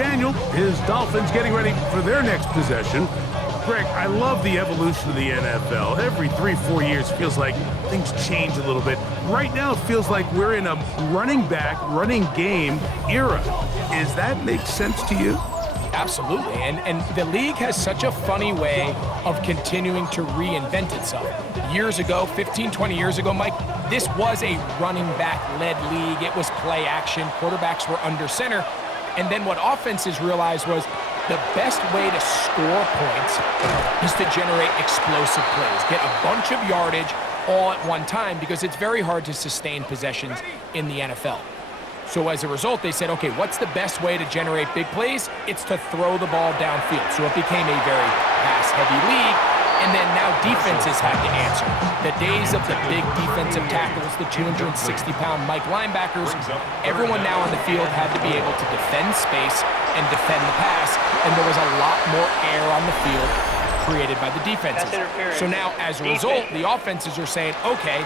McDaniel. His Dolphins getting ready for their next possession. Greg, I love the evolution of the NFL. Every 3-4 years feels like things change a little bit. Right now, it feels like we're in a running back, running game era. Does that make sense to you? Absolutely, and the league has such a funny way of continuing to reinvent itself. Years ago, 15, 20 years ago, Mike, this was a running back-led league. It was play action. Quarterbacks were under center. And then what offenses realized was the best way to score points is to generate explosive plays, get a bunch of yardage all at one time, because it's very hard to sustain possessions in the NFL. So as a result, they said, okay, what's the best way to generate big plays? It's to throw the ball downfield. So it became a very pass-heavy league, and then now defenses had to answer. The days of the big defensive tackles, the 260-pound Mike linebackers, everyone now on the field had to be able to defend space and defend the pass, and there was a lot more air on the field created by the defenses. So now, as a result, the offenses are saying, okay,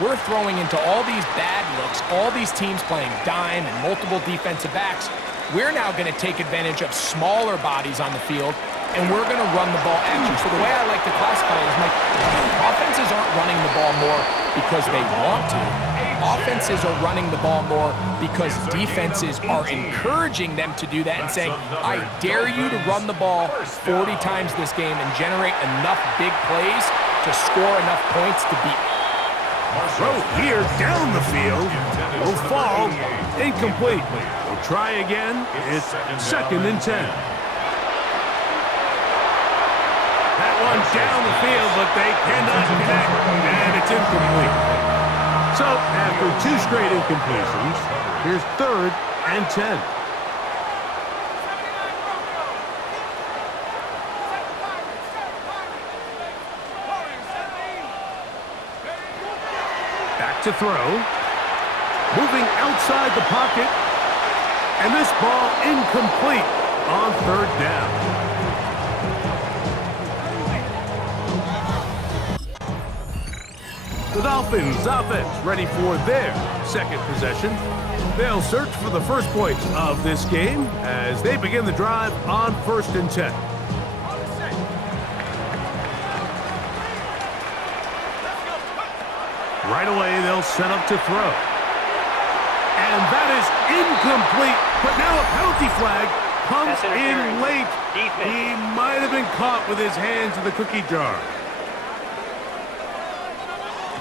we're throwing into all these bad looks, all these teams playing dime and multiple defensive backs. We're now going to take advantage of smaller bodies on the field, and we're going to run the ball at you. So the way I like to classify it is, Mike, offenses aren't running the ball more because they want to. Offenses are running the ball more because defenses are encouraging them to do that and saying, I dare you to run the ball 40 times this game and generate enough big plays to score enough points to beat me. Throw here down the field. Will fall. Incomplete. We'll try again. It's 2nd and 10. That one down the field, but they cannot connect, and it's incomplete. So after 2 straight incompletions, here's 3rd and 10. To throw, moving outside the pocket, and this ball incomplete on 3rd down. The Dolphins offense ready for their 2nd possession. They'll search for the first points of this game as they begin the drive on 1st and 10. Right away, they'll set up to throw. And that is incomplete, but now a penalty flag comes in late. He might have been caught with his hands in the cookie jar.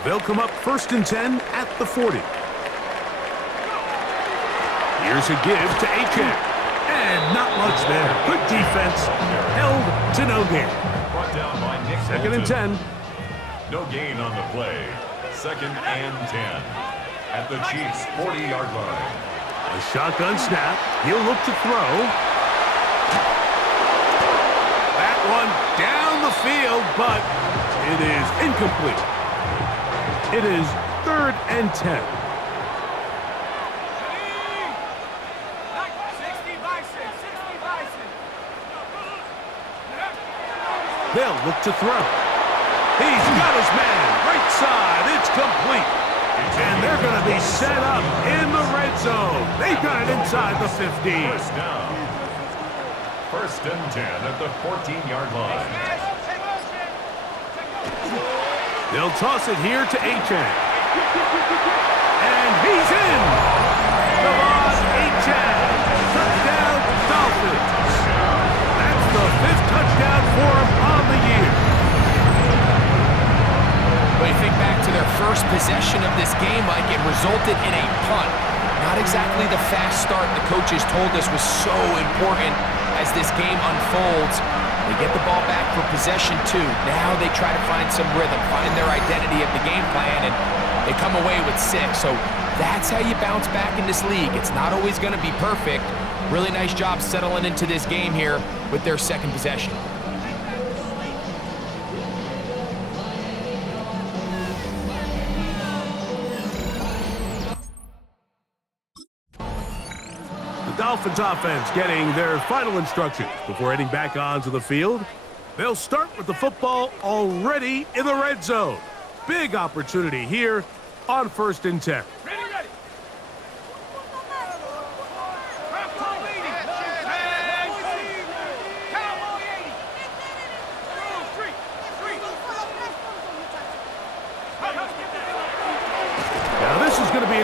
They'll come up 1st and 10 at the 40. Here's a give to Achane. And not much there. Good defense. Held to no gain. 2nd and 10. No gain on the play. 2nd and 10 at the Chiefs' 40-yard line. A shotgun snap. He'll look to throw. That one down the field, but it is incomplete. It is 3rd and 10. They'll look to throw. He's got his man. Right side. It's complete. And they're going to be set up in the red zone. They've got it inside the 15. First down. 1st and 10 at the 14-yard line. They'll toss it here to Achane. And he's in. Achane. Touchdown, Dolphins. That's the 5th touchdown for him on the year. When you think back to their first possession of this game, Mike, it resulted in a punt. Not exactly the fast start the coaches told us was so important as this game unfolds. They get the ball back for possession 2. Now they try to find some rhythm, find their identity of the game plan, and they come away with 6. So that's how you bounce back in this league. It's not always going to be perfect. Really nice job settling into this game here with their 2nd possession. Dolphins offense getting their final instructions before heading back onto the field. They'll start with the football already in the red zone. Big opportunity here on 1st and 10.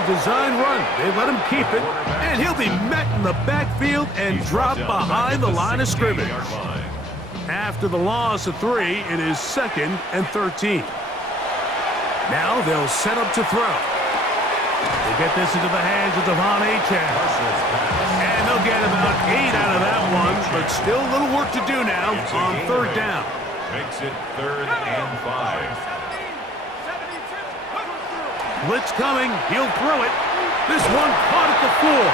design run. They let him keep it, and he'll be met in the backfield and dropped behind the line of scrimmage. After the loss of 3, it is 2nd and 13. Now they'll set up to throw. They get this into the hands of Devon Achane. And they'll get about 8 out of that one, but still a little work to do now on 3rd down. Makes it 3rd and 5. Blitz coming. He'll throw it. This one caught at the floor.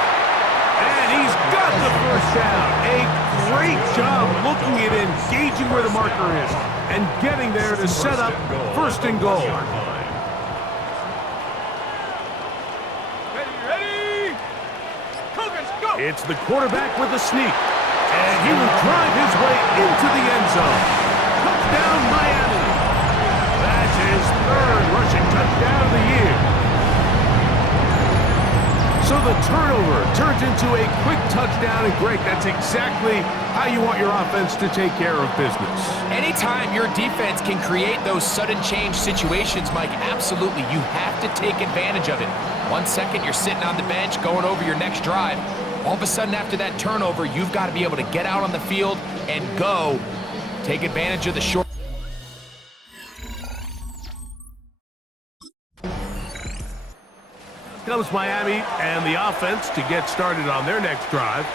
And he's got the first down. A great job looking at engaging where the marker is and getting there to set up 1st and goal. It's the quarterback with a sneak, and he will drive his way into the end zone. Touchdown, Miami. That's his 3rd rushing touchdown of the year. So the turnover turns into a quick touchdown, and Greg, that's exactly how you want your offense to take care of business. Anytime your defense can create those sudden change situations, Mike, absolutely, you have to take advantage of it. 1 second, you're sitting on the bench, going over your next drive. All of a sudden, after that turnover, you've got to be able to get out on the field and go. Take advantage of the short. Comes Miami and the offense to get started on their next drive.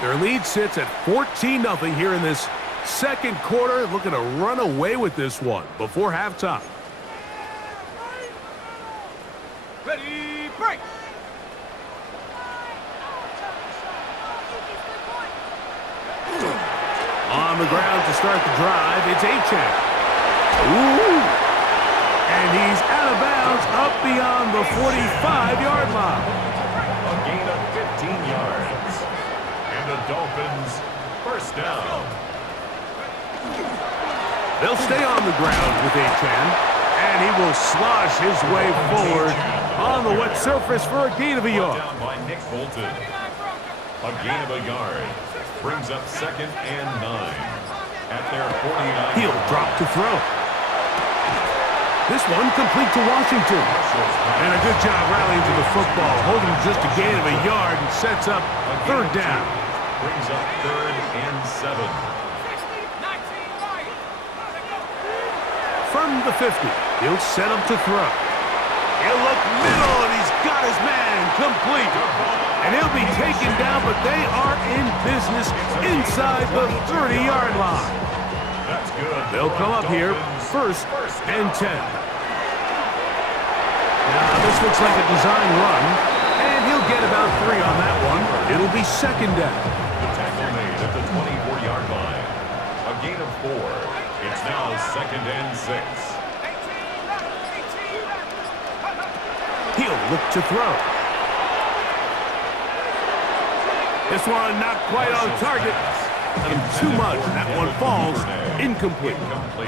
Their lead sits at 14-0 here in this 2nd quarter, looking to run away with this one before halftime. Ready, break! On the ground to start the drive, it's Achane. Ooh! And he's out of bounds up beyond the 45-yard line. A gain of 15 yards. And the Dolphins, 1st down. They'll stay on the ground with Achane, and he will slosh his way forward on the wet surface for a gain of a yard. Down by Nick Bolton. A gain of a yard. Brings up 2nd and 9. At their 49. He'll drop to throw. This one complete to Washington. And a good job rallying to the football, holding just a gain of a yard and sets up 3rd down. Brings up 3rd and 7. From the 50, he'll set up to throw. He'll look middle, and he's got his man complete. And he'll be taken down, but they are in business inside the 30-yard line. That's good. They'll come up here 1st and 10. Now, this looks like a design run, and he'll get about 3 on that one. It'll be 2nd down. The tackle made at the 24-yard line. A gain of 4. It's now 2nd and 6. He'll look to throw. This one not quite on target. Too much. That one falls incomplete.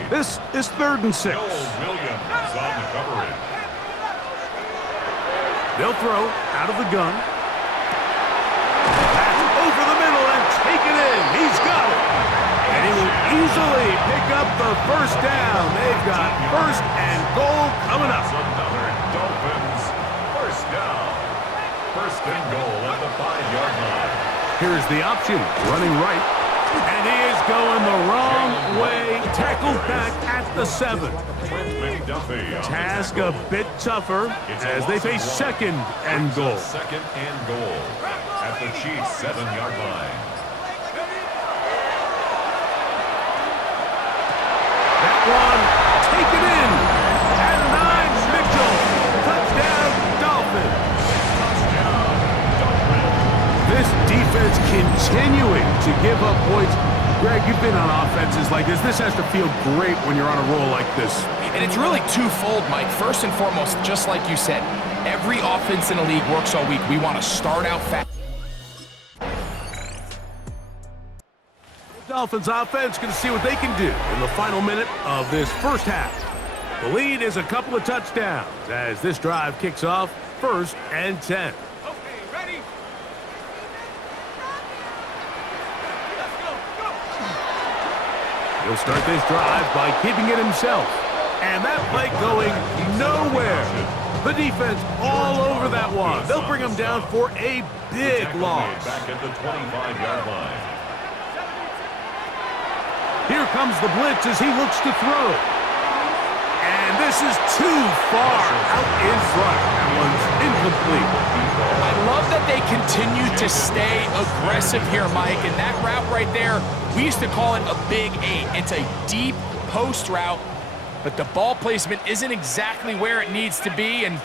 This is 3rd and 6. Williams on the coverage. They'll throw out of the gun. That's over the middle and taken in. He's got it. And he will easily pick up the 1st down. They've got 1st and goal coming up. That's another Dolphins 1st down. 1st and goal at the 5-yard line. Here's the option, running right. And he is going the wrong way. Tackled back at the 7. Task a bit tougher as they face 2nd and goal. 2nd and goal at the Chiefs' 7-yard line. That one taken in. At 9, Mitchell. Touchdown, Dolphins. This defense continuing to give up points. Greg, you've been on offenses like this. This has to feel great when you're on a roll like this. And it's really twofold, Mike. First and foremost, just like you said, every offense in the league works all week. We want to start out fast. Dolphins offense going to see what they can do in the final minute of this 1st half. The lead is a couple of touchdowns as this drive kicks off 1st and 10. He'll start this drive by keeping it himself. And that play going nowhere. The defense all over that one. They'll bring him down for a big loss. Back at the 25-yard line. Here comes the blitz as he looks to throw. And this is too far out in front. That one's incomplete. I love that they continue to stay aggressive here, Mike. And that route right there, we used to call it a big 8. It's a deep post route, but the ball placement isn't exactly where it needs to be, and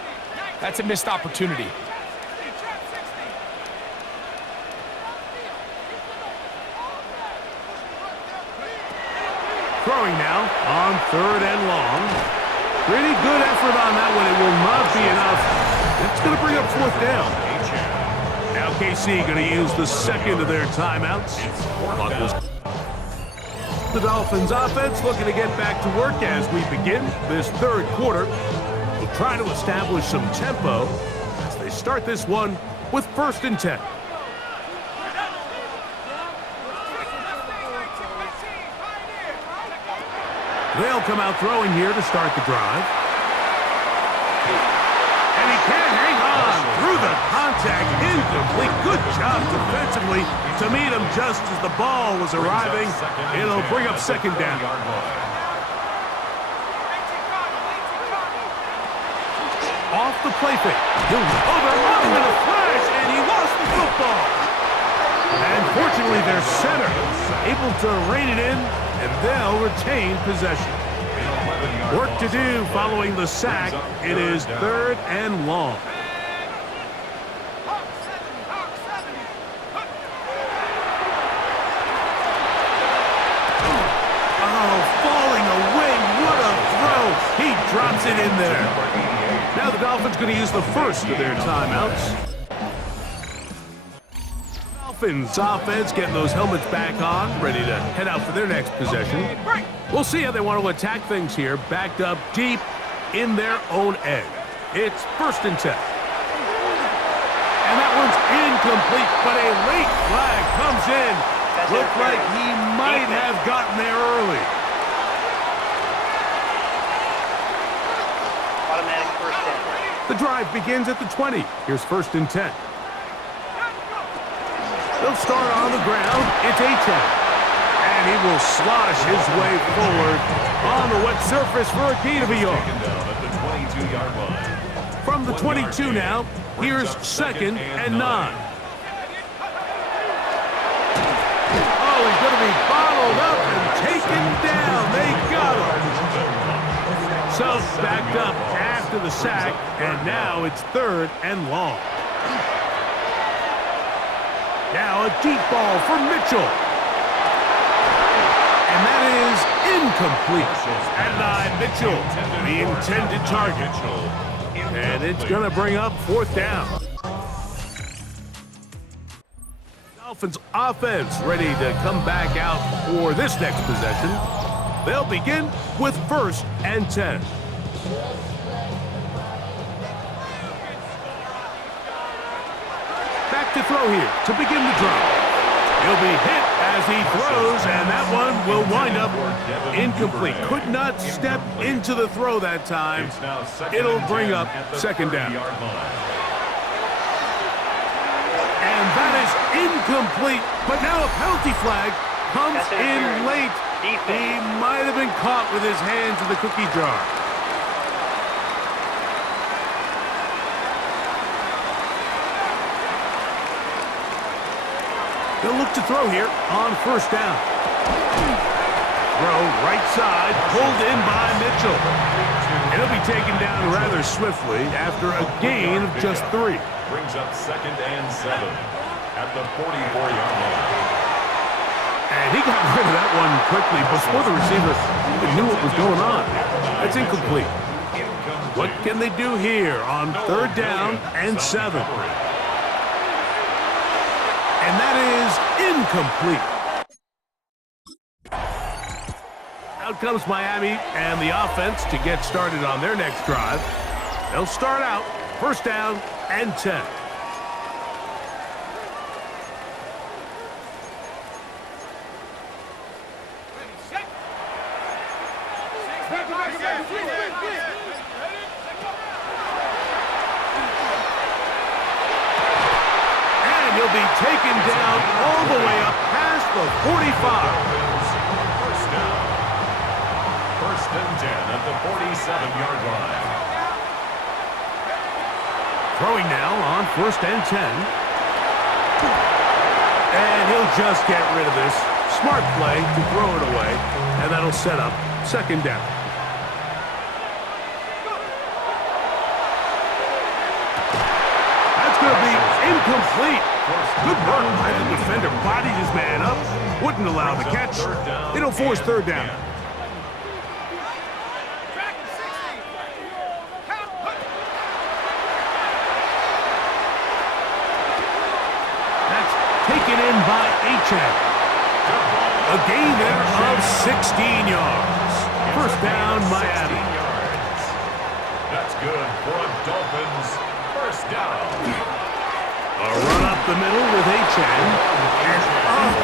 that's a missed opportunity. Throwing now on 3rd and long. Pretty good effort on that one. It will not be enough. It's going to bring up 4th down. Now KC going to use the second of their timeouts. The Dolphins offense looking to get back to work as we begin this 3rd quarter. We'll try to establish some tempo as they start this one with 1st and 10. They'll come out throwing here to start the drive. And he can't hang on through the contact. Incomplete. Good job defensively to meet him just as the ball was arriving. It'll bring up 2nd down. Off the play fake. He'll overrun him in a flash, and he lost the football. And fortunately, their center able to rein it in, and they'll retain possession. Work to do following the sack. It is 3rd and long. Oh, falling away. What a throw. He drops it in there. Now the Dolphins going to use the first of their timeouts. Dolphins offense getting those helmets back on, ready to head out for their next possession. We'll see how they want to attack things here, backed up deep in their own end. It's 1st and 10. And that one's incomplete, but a late flag comes in. Looked like he might have gotten there early. Automatic 1st down. The drive begins at the 20. Here's 1st and 10. They'll start on the ground. It's Achane. And he will slosh his way forward on the wet surface for a gain of a yard. From the 22 now, here's 2nd and 9. Oh, he's going to be bottled up and taken down. They got him. So backed up after the sack, and now it's 3rd and long. Now a deep ball for Mitchell. And that is incomplete. At 9, Mitchell, the intended target. And it's going to bring up 4th down. Dolphins offense ready to come back out for this next possession. They'll begin with 1st and 10. Back to throw here to begin the drive. He'll be hit as he throws, and that one will wind up incomplete. Could not step into the throw that time. It'll bring up 2nd down. And that is incomplete, but now a penalty flag comes in late. He might have been caught with his hands in the cookie jar. They'll look to throw here on 1st down. Throw right side, pulled in by Mitchell. And he'll be taken down rather swiftly after a gain of just 3. Brings up 2nd and 7 at the 44-yard line. And he got rid of that one quickly before the receiver even knew what was going on. That's incomplete. What can they do here on 3rd down and 7? And that is incomplete. Out comes Miami and the offense to get started on their next drive. They'll start out 1st down and 10. be taken down all the way up past the 45. First down. First and 10 at the 47-yard line. Throwing now on first and 10. And he'll just get rid of this. Smart play to throw it away, and that'll set up second down. That's going to be incomplete. Good work by the defender. Bodied his man up. Wouldn't allow the catch. It'll force third down. That's taken in by Achane. A gain there of 16 yards. First down, Miami. That's good for a Dolphins first down. A run up the middle with Achane. And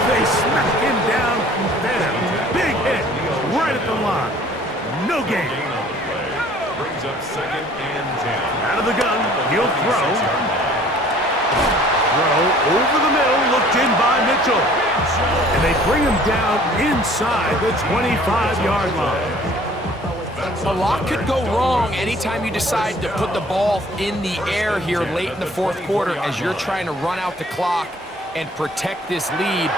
they smack him down there. Big hit right at the line. No gain. Brings up second and 10. Out of the gun, he'll throw. Throw over the middle, looked in by Mitchell. And they bring him down inside the 25-yard line. A lot could go wrong anytime you decide to put the ball in the air here late in the fourth quarter as you're trying to run out the clock and protect this lead.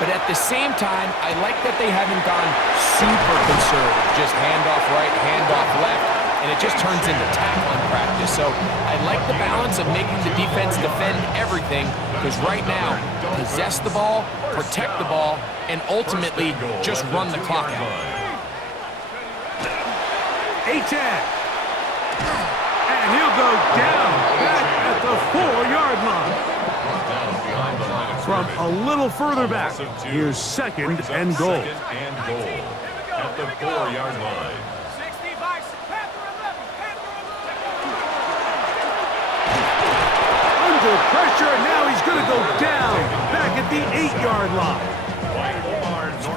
But at the same time, I like that they haven't gone super conservative. Just handoff right, handoff left, and it just turns into tackling practice. So I like the balance of making the defense defend everything, because right now, possess the ball, protect the ball, and ultimately just run the clock out. Achane. And he'll go down back at the 4-yard line. From a little further back, here's second and goal. Second and goal at the 4-yard line. 60 by Panther 11. Under pressure, and now he's going to go down back at the 8-yard line.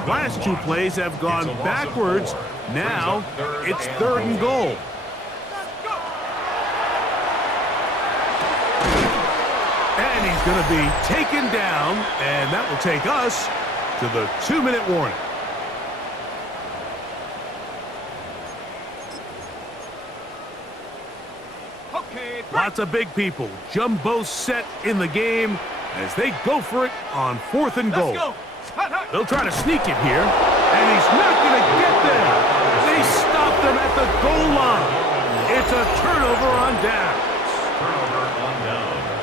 Last two plays have gone backwards. Now it's third and goal. And he's going to be taken down, and that will take us to the 2-minute warning. Okay, Lots of big people. Jumbo set in the game as they go for it on fourth and goal. let's go. Hut, hut. They'll try to sneak it here, and he's not going to get there. They stopped him at the goal line. It's a turnover on downs. Turnover on downs.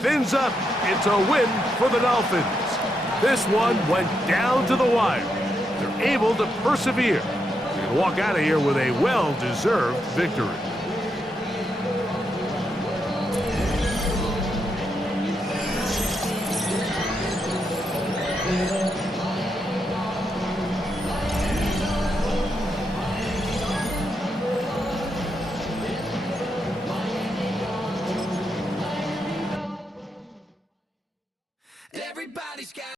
Fins up. It's a win for the Dolphins. This one went down to the wire. They're able to persevere and walk out of here with a well-deserved victory.